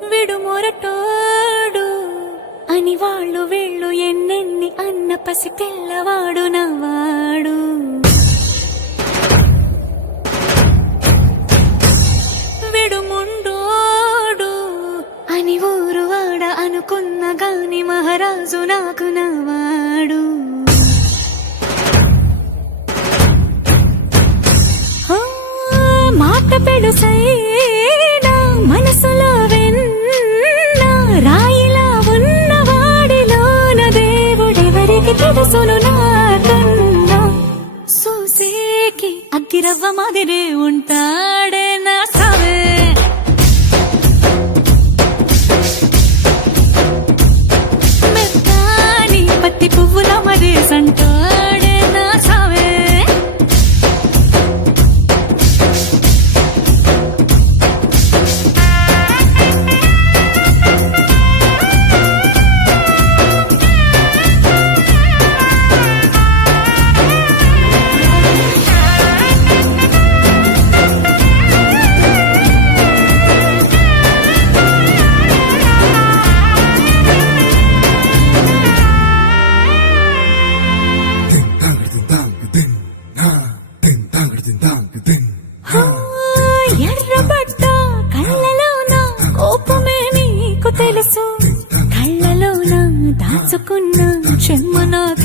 విడు మొరటోడు అని వాళ్ళు వీళ్ళు ఎన్నెన్ని అన్న పసి పిల్లవాడు నవ్వాడు. విడు ముండోడు అని ఊరు వాడ అనుకున్న గాని మహారాజు నాకు నవ్వాడు. మాట పెడుసైనా మనసులో వెన్న రాయిలా ఉన్నవాడిలోన దేవుడెవరికి తెలుసును నాకన్నా. సూసేకి అగ్గిరవ్వ మాదిరే ఉంటాడే నా సావే. మెత్తాని పత్తి పువ్వుల మరే సంటాడే నా సావే. ఎర్రబడ్డ కళ్ళలోన కోపమే నీకు తెలుసు, కళ్ళలోన దాచుకున్న చెమ్మ నాకు